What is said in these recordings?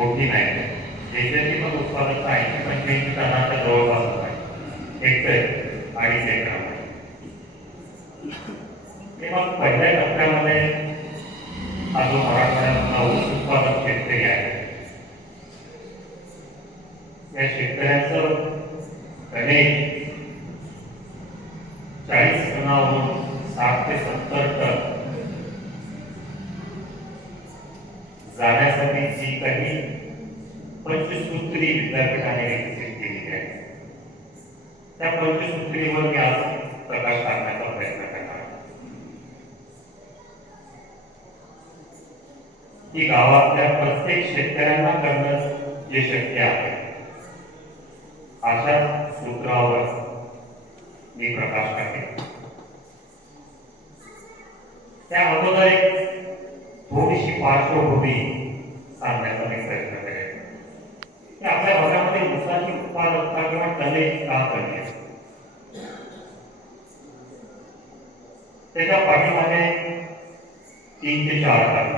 मोठी नाही देशाची पण उत्पादकता ऐंशी पंच्याऐंशी टनाच्या जवळपास आहे हेक्टर अडीच एकरामध्ये ते मग पहिल्या टप्प्यामध्ये हा जो मराठवाड्यातला ऊस उत्पादक शेतकरी आहे या शेतकऱ्यांचं कनेक्ट चाळीस टनावरून साठ ते सत्तर टन जाण्यासाठी जी काही पंचसूत्री विद्यापीठाने विकसित केलेली आहे. त्या पंचसूत्रीवर मी आज प्रकाश टाकण्याचा प्रयत्न करणार आहे. की गावातल्या प्रत्येक शेतकऱ्यांना करणं जे शक्य आहे. अशा सूत्रावर मी प्रकाश टाकेन. त्या अगोदर एक थोडीशी पार्श्वभूमी सांगण्याचा मी प्रयत्न करेन की आपल्या भागामध्ये ऊसाची उत्पादकता किंवा टनेज का कमी आहे त्याच्या पाठीमध्ये तीन ते चार कारण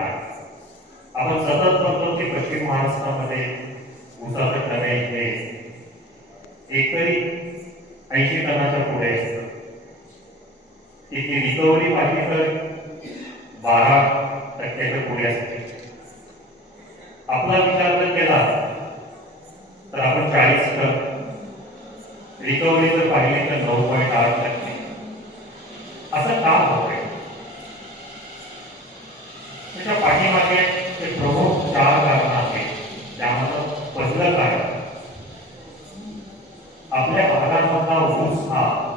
आपण सतत म्हणतो की पश्चिम महाराष्ट्रामध्ये ऊसाचं टनेज हे एकरी ऐंशी टनाच्या पुढे असतं तिथे रिकव्हरी पाहिली तर बारा टक्क्याच्या पुढे असते आपला विचार जर केला, तर आपण चाळीस टन रिकव्हरी जर पाहिली तर आठ टक्के. असं का होतंय? त्याच्या पाठीमागे ते प्रमुख चार कारण आहेत. त्यामधलं पहिलं कारण ऊस हा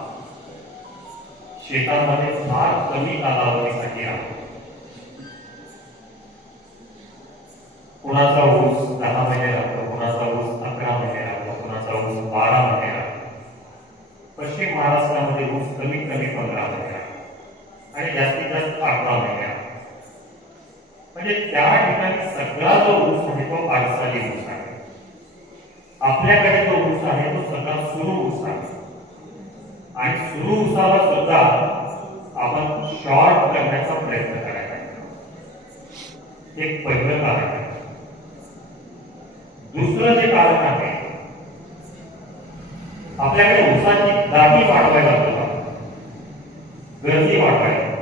फार कमी कालावधीसाठी कुणाचा ऊस दहा महिने राहतो कुणाचा ऊस अकरा महिने राहतो कुणाचा ऊस बारा महिने राहतो. पश्चिम महाराष्ट्रामध्ये ऊस कमीत कमी पंधरा महिने आणि जास्तीत जास्त अकरा महिने म्हणजे त्या ठिकाणी सगळा जो ऊस आहे तो पारसाली ऊस आहे. आपल्याकडे जो ऊस आहे तो सगळा सुरू ऊस आहे. आणि सुरू ऊसाला सुद्धा आपण शॉर्ट करण्याचा प्रयत्न करायचा एक पहिलं कारण. आहे दुसरं जे कारण आहे. आपल्याकडे ऊसाची दाटी वाढवायला सुद्धा गर्दी वाढवायला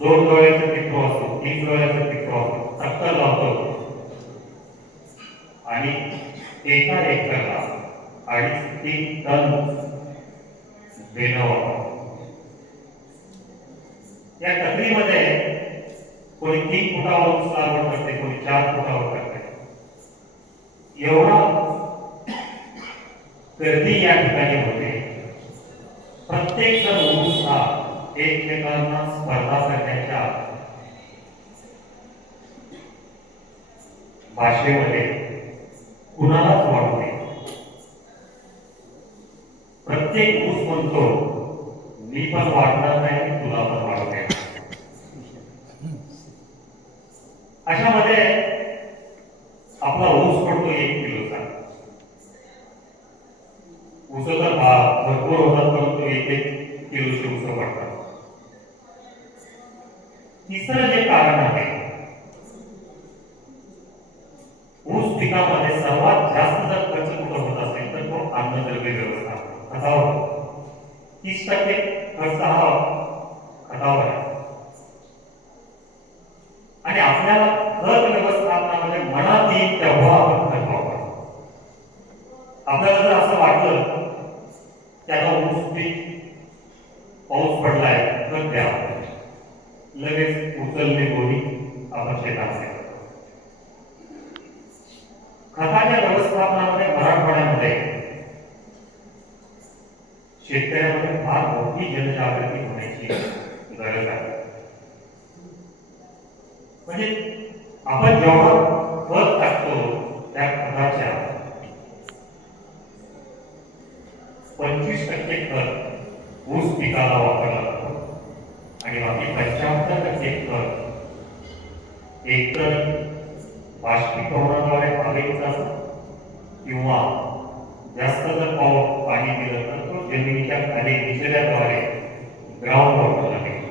दोन डोळ्याचं पिठो असतो तीन डोळ्याचं पिठो असतो चक्कर लावतो. आणि एका एकरला अडीच तीन टन देणं या टकरीमध्ये कोणी तीन फुटावर लागवड करते कोणी चार फुटावर करते गर्दी या ठिकाणी होते प्रत्येक जण ऊस हा एकमेकांना स्पर्धा करण्याच्या भाषेमध्ये कुणालाच वाढू नये प्रत्येक ऊस म्हणतो मी पण वाढणार नाही अशामध्ये आपला ऊस पडतो एक किलोचा. ऊस भाव भरपूर होतात परंतु एक एक किलोचे ऊस पडतात. तिसरं जे कारण आहे ऊस पिकामध्ये सर्वात जास्त जर खर्च कुठं होत असेल तर तो अन्नद्रव्य व्यवस्था असा होतो. तीस टक्के खर्च हा खतावर आहे आणि आपल्याला खत व्यवस्थापनामध्ये मनात येईल तेव्हा आपण खत वापरतो आपल्याला जर असं वाटलं की आता ऊस पीक पाऊस पडलाय खत द्या. लगेच उचलणे गोळी आपण शेतात खताच्या व्यवस्थापनामध्ये मराठवाड्यामध्ये शेतकऱ्यांमध्ये फार मोठी जनजागृती होण्याची गरज आहे. म्हणजे आपण जेव्हा खत टाकतो त्या खताच्या पंचवीस टक्के खत ऊस पिकाला वापरला जातो. आणि बाकी पंच्याहत्तर टक्के खत एकतर बाष्पीकरणाद्वारे हवेत किंवा जास्त जर पाऊस पाणी दिलं तर तो जमिनीच्या खाली निचऱ्याद्वारे ग्राउंड वॉटरला निघून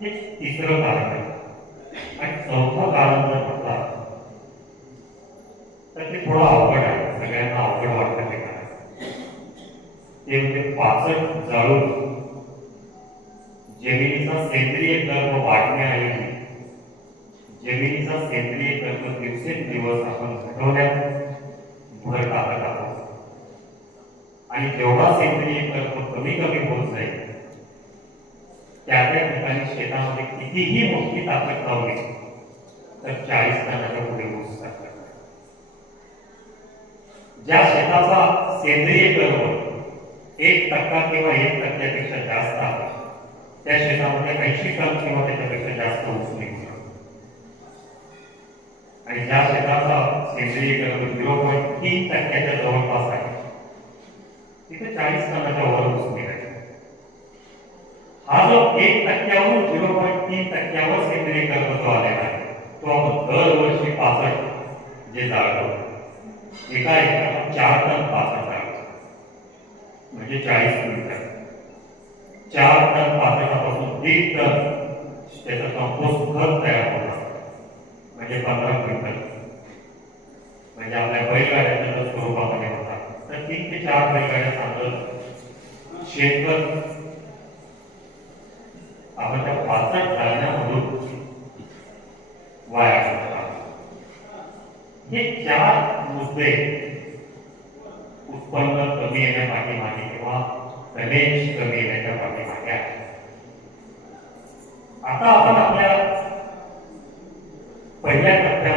हे तिसरं कारण आहे. चौथं कारण जर म्हटलं तर ते थोडं अवघड आहे सगळ्यांना अवघड वाटतं ते कारण ते म्हणजे चालू जमिनीचा सेंद्रिय कर्म वाढण्याऐवजी जमिनीचा सेंद्रिय कर्म दिवसेंदिवस आपण घटवण्यात भर टाकत आहोत. आणि जेवढा सेंद्रिय कर्म कमी कमी होत जाईल त्या त्या ठिकाणी शेतामध्ये कितीही मोठी ताकद लावली तर चाळीस टनाच्या पुढे ऊस टाकतात ज्या शेताचा सेंद्रिय कर्म एक टक्का किंवा एक टक्क्यापेक्षा जास्त आहे. त्या शेतामध्ये ऐंशी टन किंवा त्याच्यापेक्षा जास्त ऊस निघतो. आणि ज्या शेताचा सेंद्रियकरण झिरो पॉईंट तीन टक्क्याच्या जवळपास आहे. तिथे चाळीस टनाच्या वर ऊस निघायचा. हा जो एक टक्क्यावर झिरो पॉईंट तीन टक्क्यावर सेंद्रियकरण जो आलेला आहे तो आपण दरवर्षी पासष्ट जे जाळतो. एका एकराला चार टन पासष्ट जाळतो म्हणजे चाळीस क्विंटल चार टन पासष्टापासून एक टन त्याचं कंपोस्ट खत तयार होणार म्हणजे पंधरा क्विंटल. म्हणजे आपल्या बैलगाड्याच्या स्वरूपामध्ये होता तर तीन ते चार बैलगाड्या चांगलं शेतकरी. आपण त्या पाचट धान्यामधून वाया घालतात. हे चार मुद्दे उत्पन्न कमी येण्या पाठीमागे किंवा कलेश कमी येण्याच्या पाठीमागे आहे आता आपण आपल्या पहिल्या टप्प्यात